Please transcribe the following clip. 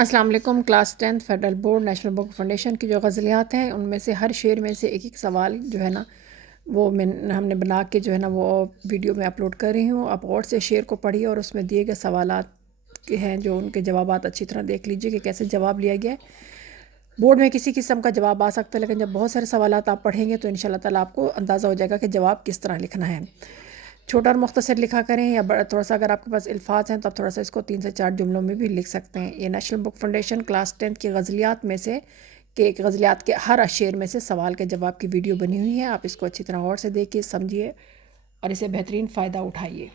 السلام علیکم۔ Class 10 federal board national بک foundation کی جو غزلیات ہیں ان میں سے ہر شعر میں سے ایک ایک سوال جو ہے نا وہ ہم نے بنا کے جو ہے نا وہ ویڈیو میں اپلوڈ کر رہی ہوں۔ آپ غور سے شعر کو پڑھیے اور اس میں دیے گئے سوالات کے ہیں جو ان کے جوابات اچھی طرح دیکھ لیجیے کہ کیسے جواب لیا گیا ہے۔ بورڈ میں کسی قسم کا جواب آ سکتا ہے، لیکن جب بہت سارے سوالات آپ پڑھیں گے تو انشاءاللہ تعالیٰ آپ کو اندازہ ہو جائے گا کہ جواب کس طرح لکھنا ہے۔ چھوٹا اور مختصر لکھا کریں، یا بڑا تھوڑا سا اگر آپ کے پاس الفاظ ہیں تو آپ تھوڑا سا اس کو 3 سے 4 جملوں میں بھی لکھ سکتے ہیں۔ یہ نیشنل بک فاؤنڈیشن کلاس 10 کی غزلیات میں سے غزلیات کے ہر شعر میں سے سوال کے جواب کی ویڈیو بنی ہوئی ہے۔ آپ اس کو اچھی طرح غور سے دیکھیے، سمجھیے اور اسے بہترین فائدہ اٹھائیے۔